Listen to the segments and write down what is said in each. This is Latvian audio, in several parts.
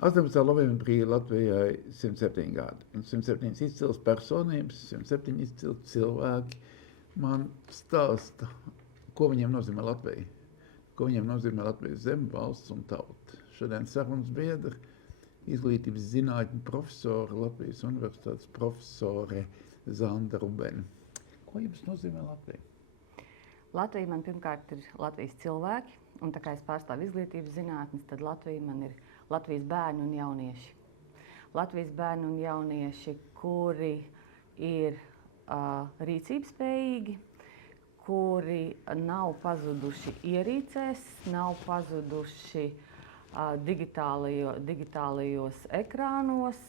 18. novembrī Latvijai 107 gadi. Un 107 izcils personības, 107 izcils cilvēki man stāsta, ko viņiem nozīmē Latvija. Ko viņiem nozīmē Latvijas zeme, valsts un tauta. Šodien sarunas biedra, izglītības zinātņu profesora, Latvijas universitātes profesore Zanda Rubene. Ko jums nozīmē Latvija? Latvija man pirmkārt ir Latvijas cilvēki, un tā kā es pārstāvu izglītības zinātnes, tad Latvija man ir Latvijas bērni un jaunieši. Latvijas bērni un jaunieši, kuri ir rīcības spējīgi, kuri nav pazuduši ierīcēs, nav pazuduši digitālajos ekrānos,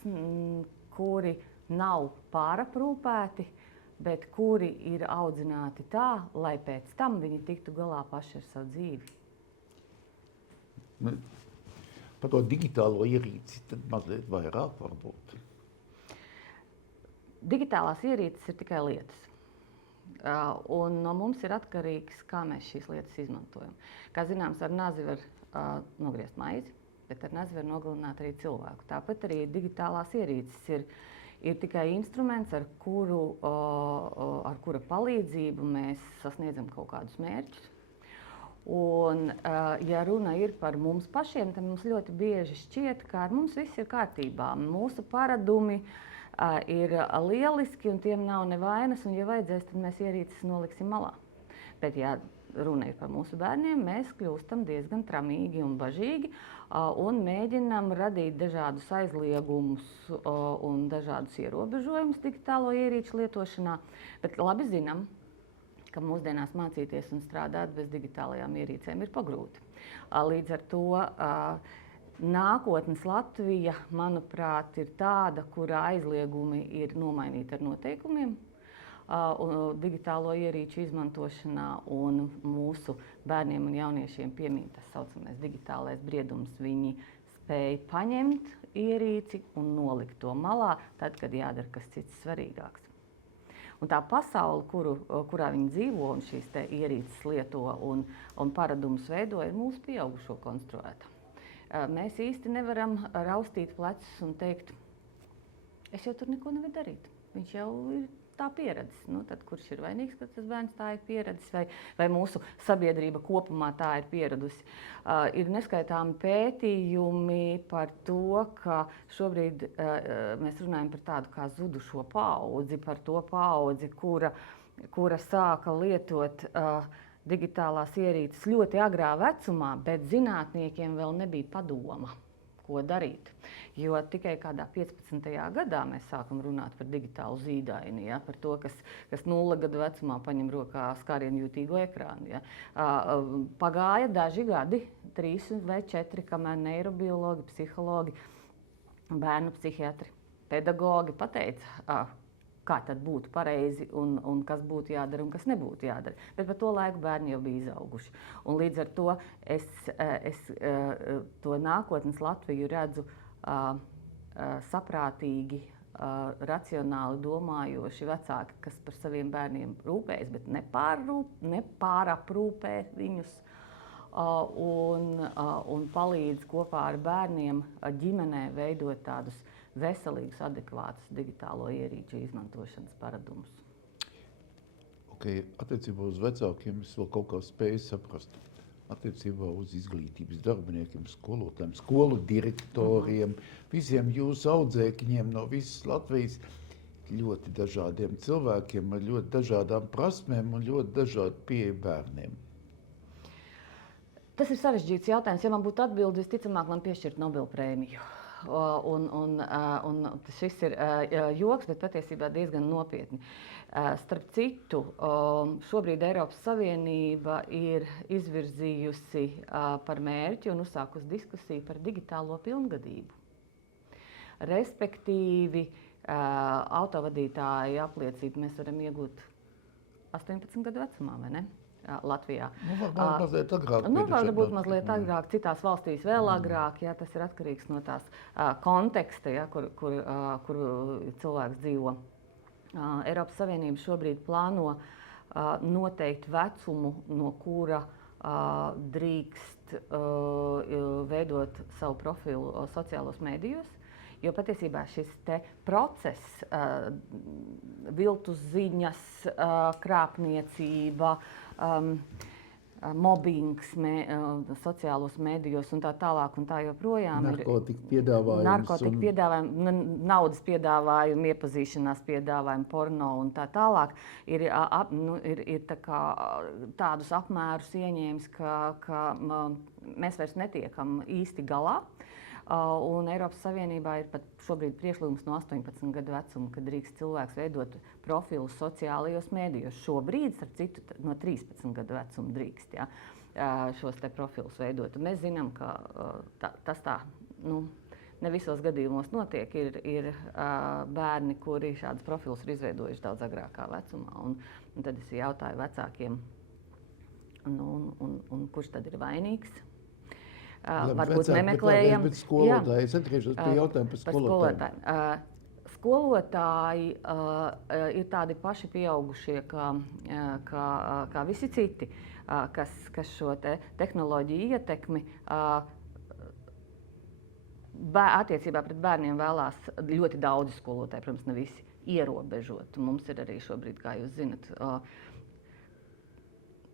kuri nav pāraprūpēti, bet kuri ir audzināti tā, lai pēc tam viņi tiktu galā paši ar savu dzīvi. Par to digitālo ierīci tad mazliet vairāk varbūt. Digitālās ierīces ir tikai lietas. Un no mums ir atkarīgs, kā mēs šīs lietas izmantojam. Kā zināms, ar nazi var nogriezt maizi, bet ar nazi var nogalināt arī cilvēku. Tāpat arī digitālās ierīces ir tikai instruments, ar kura palīdzību mēs sasniedzam kaut kādus mērķus. Un, ja runa ir par mums pašiem, tad mums ļoti bieži šķiet, ka ar mums viss ir kārtībā. Mūsu paradumi ir lieliski un tiem nav nevainas, un ja vajadzēs, tad mēs ierīces noliksim malā. Bet, ja runa ir par mūsu bērniem, mēs kļūstam diezgan tramīgi un bažīgi un mēģinam radīt dažādus aizliegumus un dažādus ierobežojumus digitālo ierīču lietošanā, bet labi zinām, ka mūsdienās mācīties un strādāt bez digitālajām ierīcēm ir pagrūti. Līdz ar to nākotnes Latvija, manuprāt, ir tāda, kurā aizliegumi ir nomainīti ar noteikumiem digitālo ierīču izmantošanā, un mūsu bērniem un jauniešiem piemīt tas saucamais digitālais briedums. Viņi spēj paņemt ierīci un nolikt to malā, tad, kad jādara kas cits svarīgāks. Un tā pasaule, kurā viņi dzīvo un šīs te ierīces lieto un paradumus veido, ir mūsu pieaugušo konstruēta. Mēs īsti nevaram raustīt plecus un teikt, es jau tur neko nevaru darīt. Viņš jau ir tā pieredzes. Nu, tad kurš ir vainīgs, ka tas bērns tā ir pieredzes, vai mūsu sabiedrība kopumā tā ir pieradusi? Ir neskaitāmi pētījumi par to, ka šobrīd mēs runājam par tādu kā zudušo paudzi, par to paudzi, kura sāka lietot digitālās ierīces ļoti agrā vecumā, bet zinātniekiem vēl nebija padoma, ko darīt. Jo tikai kādā 15. gadā mēs sākam runāt par digitālu zīdaini, ja, par to, kas 0 gadu vecumā paņem rokā skārienjūtīgo ekrānu. Ja. Pagāja daži gadi, 3 vai 4, kamēr neirobiologi, psihologi, bērnu psihiatri, pedagogi pateica, kā tad būtu pareizi un kas būtu jādara un kas nebūtu jādara. Bet par to laiku bērni jau bija izauguši. Un līdz ar to es to nākotnes Latviju redzu saprātīgi, racionāli domājoši vecāki, kas par saviem bērniem rūpējas, bet nepāraprūpē viņus un palīdz kopā ar bērniem ģimenē veidot tādus veselīgus, adekvātus digitālo ierīču izmantošanas paradumus. Okay, attiecībā uz vecākiem es vēl kaut kā spēju saprast. Attiecībā uz izglītības darbiniekiem, skolotājiem, skolu direktoriem, visiem jūsu audzēkņiem no visas Latvijas, ļoti dažādiem cilvēkiem ar ļoti dažādām prasmēm un ļoti dažādu pieeju bērniem. Tas ir sarežģīts jautājums. Ja man būtu atbildi, visticamāk man piešķirt Nobelprēmiju. Un šis ir joks, bet patiesībā diezgan nopietni. Starp citu, šobrīd Eiropas Savienība ir izvirzījusi par mērķi un uzsākusi diskusiju par digitālo pilngadību. Respektīvi, autovadītāja apliecību mēs varam iegūt 18 gadu vecumā, vai ne? Latvijā. Varbūt mazliet agrāk. Varbūt mazliet agrāk, citās valstīs vēl agrāk, ja, tas ir atkarīgs no tās konteksta, ja, kur cilvēks dzīvo. Eiropas Savienība šobrīd plāno noteikt vecumu, no kura drīkst veidot savu profilu sociālos medijos. Jo patiesībā šis process, viltus ziņas, krāpniecība, mobbings sociālos medijos un tā tālāk un tā joprojām narkotika piedāvājumi, naudas piedāvājumi, iepazīšanās piedāvājumi, porno un tā tālāk ir tā kā tādus apmērus ieņēmis, ka mēs vairs netiekam īsti galā. Un Eiropas Savienībā ir pat šobrīd priekšlikums no 18 gadu vecuma, kad drīkst cilvēks veidot profilus sociālajos mēdījos. Šobrīd, starp citu, no 13 gadu vecuma drīkst šos te profilus veidot. Un mēs zinām, ka tas tā ne visos gadījumos notiek. Ir bērni, kuri šādus profilus ir izveidojuši daudz agrākā vecumā. Un tad es jautāju vecākiem, un kurš tad ir vainīgs? Varbūt nemeklējam. Bet skolotāji, es atgriežos pie jautājuma par skolotājiem. Skolotāji ir tādi paši pieaugušie, kā visi citi, kas šo tehnoloģiju ietekmi attiecībā pret bērniem vēlās ļoti daudzi skolotāji, protams, ne visi, ierobežot. Mums ir arī šobrīd, kā jūs zinat,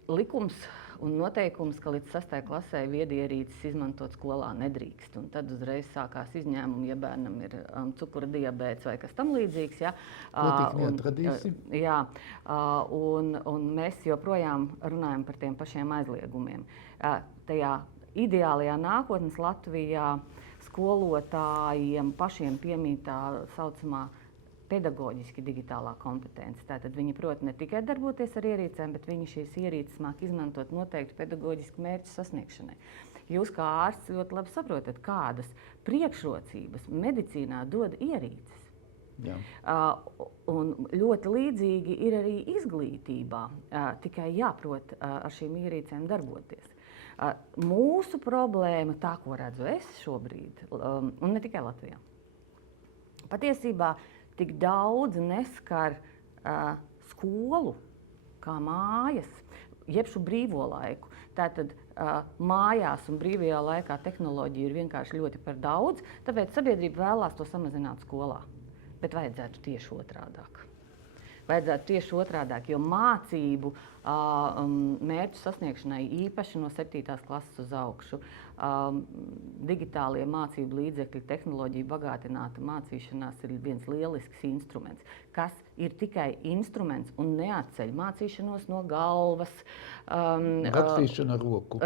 likums un noteikums, ka līdz 6. klasē viedierīces izmantot skolā nedrīkst. Un tad uzreiz sākās izņēmumi, ja bērnam ir cukura diabēts vai kas tam līdzīgs. Ja? Ko tik neatradīsim? Un mēs joprojām runājam par tiem pašiem aizliegumiem. Tajā ideālajā nākotnes Latvijā skolotājiem pašiem piemīt tā saucamā pedagoģiski digitālā kompetence. Tātad viņi prot ne tikai darboties ar ierīcēm, bet viņi šīs ierīces māk izmantot noteikti pedagoģisku mērķu sasniegšanai. Jūs kā ārsts ļoti labi saprotat, kādas priekšrocības medicīnā dod ierīces. Jā. Un ļoti līdzīgi ir arī izglītībā, tikai jāprot ar šīm ierīcēm darboties. Mūsu problēma, tā ko redzu es šobrīd, un ne tikai Latvijā, patiesībā tik daudz neskar skolu kā mājas, jeb šo brīvo laiku. Tātad mājās un brīvajā laikā tehnoloģija ir vienkārši ļoti par daudz, tāpēc sabiedrība vēlās to samazināt skolā. Bet vajadzētu tieši otrādāk. Jo mācību mērķu sasniegšanai īpaši no 7. klases uz augšu digitālie mācību līdzekļi, tehnoloģija bagātināta mācīšanās ir viens lielisks instruments, kas ir tikai instruments un neatceļ mācīšanos no galvas.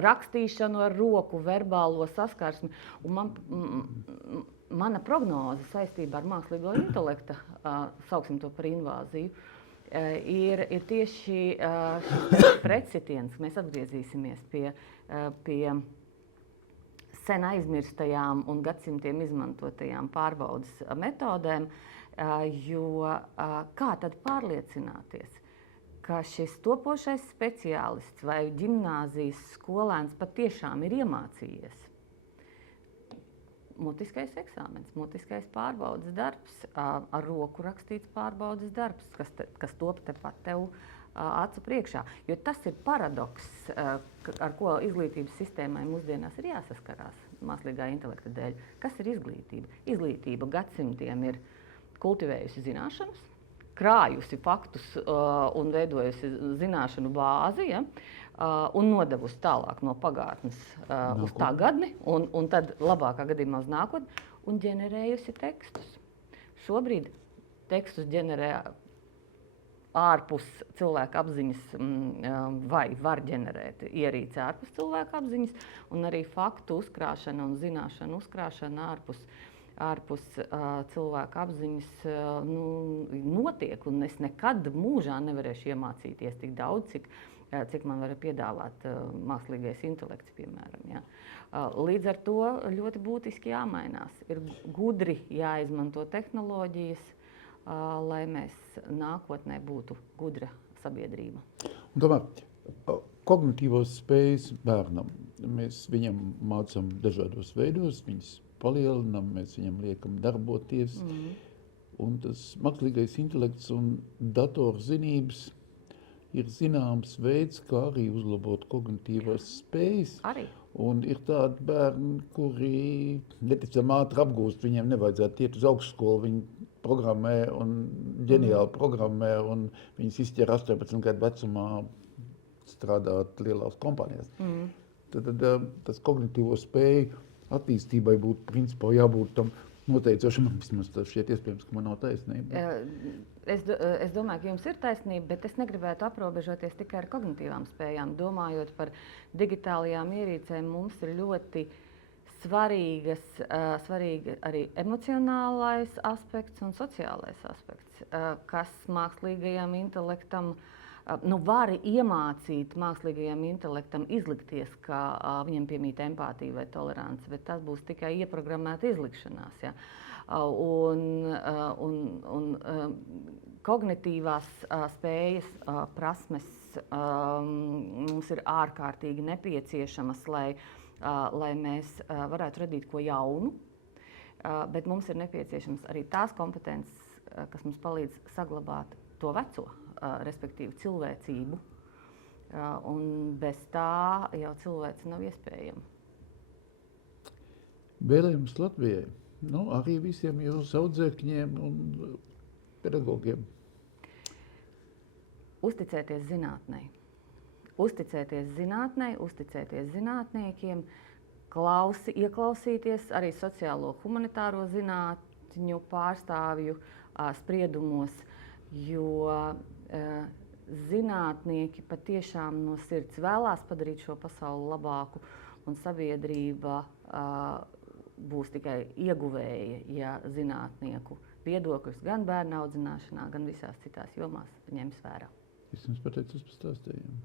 Rakstīšanu ar roku, verbālo saskarsmi. Un mana prognoze saistībā ar mākslīgo intelekta, sauksim to par invāziju, ir tieši šis pretsitiens. Mēs atgriezīsimies pie sen aizmirstajām un gadsimtiem izmantotajām pārbaudes metodēm, jo kā tad pārliecināties, ka šis topošais speciālists vai ģimnāzijas skolēns patiešām ir iemācījies? Mutiskais eksāmens, mutiskais pārbaudes darbs, ar roku rakstīts pārbaudes darbs, kas top tepat tev acu priekšā. Jo tas ir paradoks, ar ko izglītības sistēmai mūsdienās ir jāsaskarās mākslīgā intelekta dēļ. Kas ir izglītība? Izglītība gadsimtiem ir kultivējusi zināšanas, krājusi faktus un veidojusi zināšanu bāzi, ja? Un nodevusi tālāk no pagātnes uz tagadni, un tad labākā gadījumā uz nākotni, un ģenerējusi tekstus. Šobrīd tekstus ģenerē ārpus cilvēka apziņas vai var ģenerēt ierīce ārpus cilvēka apziņas, un arī faktu uzkrāšana un zināšanu uzkrāšana ārpus cilvēka apziņas notiek, un es nekad mūžā nevarēšu iemācīties tik daudz, cik man var piedāvāt mākslīgais intelekts, piemēram. Ja. Līdz ar to ļoti būtiski jāmainās. Ir gudri jāizmanto tehnoloģijas, lai mēs nākotnē būtu gudra sabiedrība. Un tomēr kognitīvos spējas bērnam. Mēs viņam mācām dažādos veidos, viņas palielinām, mēs viņam liekam darboties. Un tas mākslīgais intelekts un datorzinības ir zināms veids, kā arī uzlabot kognitīvās spējas. Arī. Un ir tādi bērni, kuri neticami ātri apgūst, viņiem nevajadzētu iet uz augstskolu, viņi programmē un ģeniāli programmē, un viņas izķer 18 gadu vecumā strādāt lielās kompānijās. Tad tas kognitīvo spēju attīstībai būtu principā jābūt tam noteicošam. Vismaz tas šķiet iespējams, ka man nav taisnība. Es domāju, ka jums ir taisnība, bet es negribētu aprobežoties tikai ar kognitīvām spējām. Domājot par digitālajām ierīcēm, mums ir ļoti svarīgi arī emocionālais aspekts un sociālais aspekts, kas mākslīgajam intelektam var iemācīt mākslīgajam intelektam izlikties, ka viņam piemīt empātija vai tolerance, bet tas būs tikai ieprogrammēta izlikšanās. Ja? Un kognitīvās spējas, prasmes mums ir ārkārtīgi nepieciešamas, lai mēs varētu radīt ko jaunu, bet mums ir nepieciešams arī tās kompetences, kas mums palīdz saglabāt to veco, respektīvi cilvēcību, un bez tā jau cilvēce nav iespējama. Vēlējums Latvijai, arī visiem jūsu audzēkņiem un pedagogiem. Uzticēties zinātnei. Uzticēties zinātnei, uzticēties zinātniekiem, ieklausīties arī sociālo humanitāro zinātņu pārstāvju spriedumos, jo zinātnieki patiešām no sirds vēlās padarīt šo pasauli labāku, un sabiedrība būs tikai ieguvēja, ja zinātnieku viedokļus gan bērnu audzināšanā, gan visās citās jomās ņems vērā. Es jums pateicu par stāstījumu.